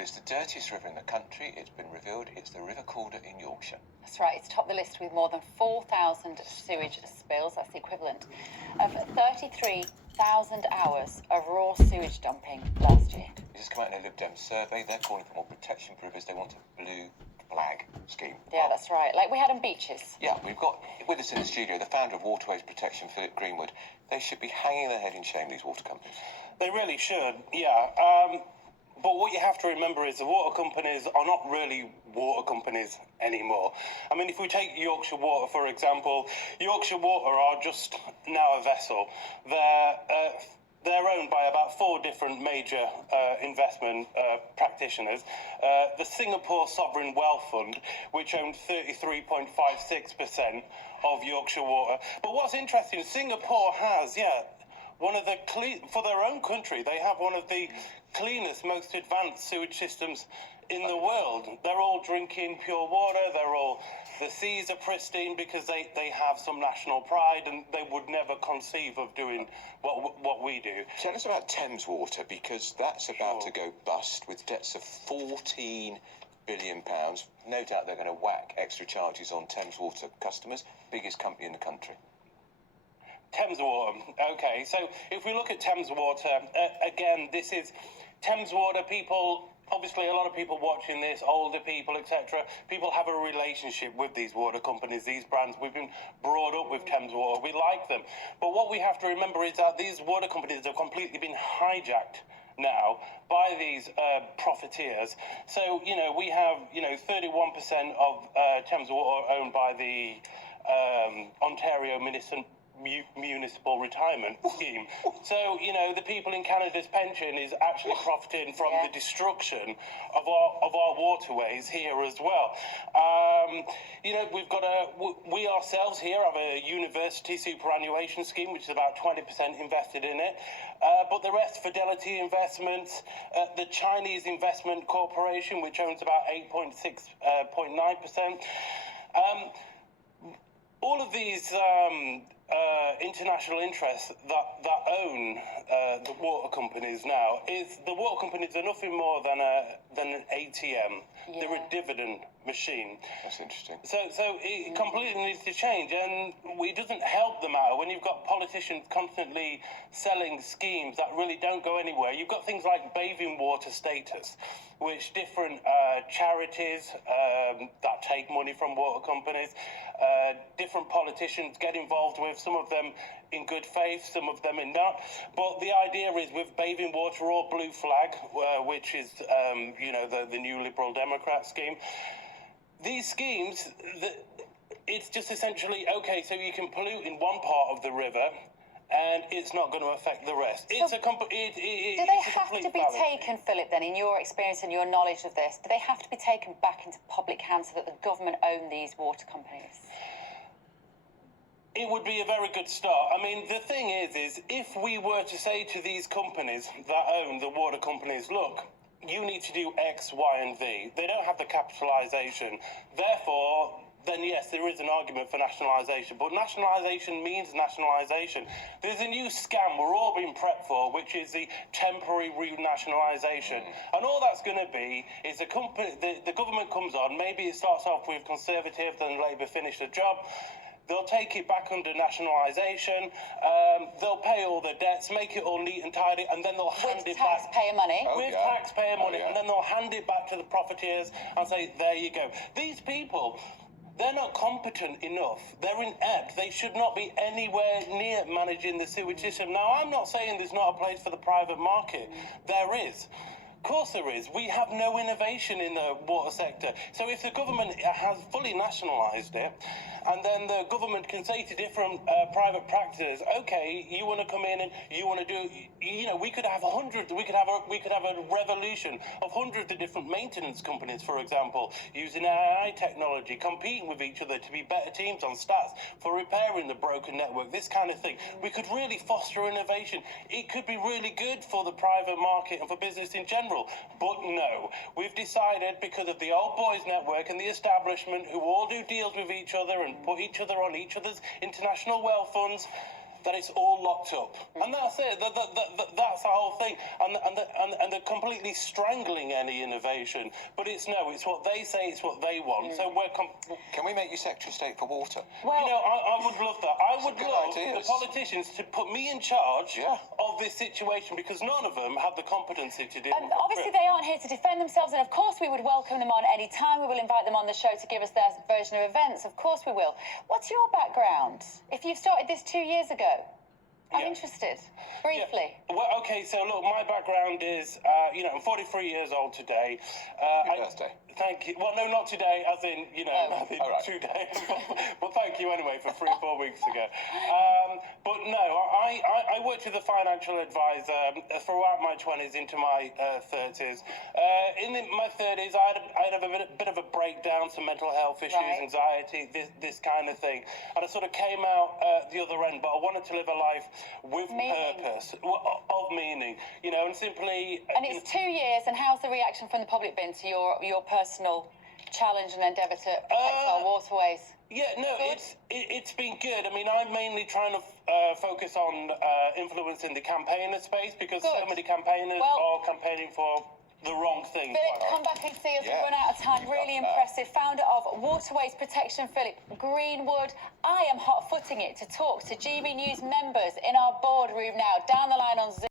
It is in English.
it's the dirtiest river in the country. It's been revealed. It's the River Calder in Yorkshire. That's right. It's topped the list with more than 4,000 sewage spills. That's the equivalent of 33,000 hours of raw sewage dumping last year. This has come out in a Lib Dem survey. They're calling for more protection for rivers. They want a blue flag scheme. Yeah, that's right. Like we had on beaches. Yeah, we've got with us in the studio the founder of Waterways Protection, Greenwood. They should be hanging their head in shame, these water companies. They really should, yeah. But what you have to remember is the water companies are not really water companies anymore. I mean, if we take Yorkshire Water, for example, Yorkshire Water are just now a vessel. They're owned by about 4 different major investment practitioners. The Singapore Sovereign Wealth Fund, which owns 33.56% of Yorkshire Water. But what's interesting, Singapore has, one of the for their own country, they have one of the cleanest, most advanced sewage systems in the world. They're all drinking pure water. The seas are pristine because they have some national pride, and they would never conceive of doing what we do. Tell us about Thames Water, because that's about to go bust with debts of £14 billion. No doubt they're going to whack extra charges on Thames Water customers, biggest company in the country. Thames Water. Okay, so if we look at Thames Water, again, this is Thames Water. People, obviously a lot of people watching this, older people, etc., people have a relationship with these water companies, these brands. We've been brought up with Thames Water. We like them. But what we have to remember is that these water companies have completely been hijacked now by these profiteers. So, we have, 31% of Thames Water owned by the Ontario Municipal Retirement Scheme. So, the people in Canada's pension is actually profiting from the destruction of our waterways here as well. We ourselves here have a university superannuation scheme, which is about 20% invested in it. But the rest, Fidelity Investments, the Chinese Investment Corporation, which owns about 8.9%. All of these international interests that own the water companies now, the water companies are nothing more than an ATM. Yeah. They're a dividend machine. That's interesting. So it completely needs to change, and it doesn't help the matter when you've got politicians constantly selling schemes that really don't go anywhere. You've got things like bathing water status, which different charities that take money from water companies, different politicians get involved with, some of them in good faith, some of them in not. But the idea is with bathing water or blue flag, which is, the new Liberal Democrat scheme, these schemes, it's just essentially, okay, so you can pollute in one part of the river, and it's not going to affect the rest. So do they have to be taken, Philip, then, in your experience and your knowledge of this, do they have to be taken back into public hands so that the government own these water companies? It would be a very good start. I mean, the thing is if we were to say to these companies that own the water companies, look, you need to do X, Y, and Z. They don't have the capitalisation. Therefore, then yes, there is an argument for nationalisation. But nationalisation means nationalisation. There's a new scam we're all being prepped for, which is the temporary renationalisation. And all that's going to be is the government comes on, maybe it starts off with Conservative, then Labour finish the job. They'll take it back under nationalisation. They'll pay all the debts, make it all neat and tidy, and then they'll hand it back. Taxpayer money. With taxpayer money. And then they'll hand it back to the profiteers and say, there you go. These people, they're not competent enough. They're inept. They should not be anywhere near managing the sewage system. Now, I'm not saying there's not a place for the private market. There is. Of course there is. We have no innovation in the water sector. So if the government has fully nationalised it, and then the government can say to different private practices, okay, you want to come in and you want to do, we could have we could have a revolution of hundreds of different maintenance companies, for example, using AI technology, competing with each other to be better teams on stats for repairing the broken network, this kind of thing. We could really foster innovation. It could be really good for the private market and for business in general. But no, we've decided, because of the old boys network and the establishment who all do deals with each other and put each other on each other's international wealth funds, that it's all locked up. And that's it. That's the whole thing, and they're completely strangling any innovation. But it's what they say, it's what they want. So Can we make you Secretary of State for water? Well, I would love that. I would good love ideas. the politicians to put me in charge Yeah. of this situation, because none of them have the competency to deal with it. obviously, they aren't here to defend themselves, and of course, we would welcome them on any time. We will invite them on the show to give us their version of events. Of course, we will. What's your background? If you've started this 2 years ago, I'm interested. Briefly. Yeah. Well, okay, so look, my background is, I'm 43 years old today. Happy birthday. Thank you. Well, no, not today, as in, I think all right. 2 days. Well, thank you anyway for 3 or 4 weeks ago. But no, I worked with a financial advisor throughout my 20s into my 30s. In my 30s, I'd have a bit of a breakdown, some mental health issues, Right. anxiety, this kind of thing. And I sort of came out the other end, but I wanted to live a life with purpose, of meaning, and simply... And it's 2 years, and how's the reaction from the public been to your personal challenge and endeavour to protect our waterways? Yeah, no, it's been good. I mean, I'm mainly trying to focus on influencing the campaigner space, because so many campaigners are campaigning for the wrong thing. Philip, come back and see us. Yeah. We've run out of time. Really impressive. Founder of Waterways Protection, Philip Greenwood. I am hot-footing it to talk to GB News members in our boardroom now, down the line on Zoom.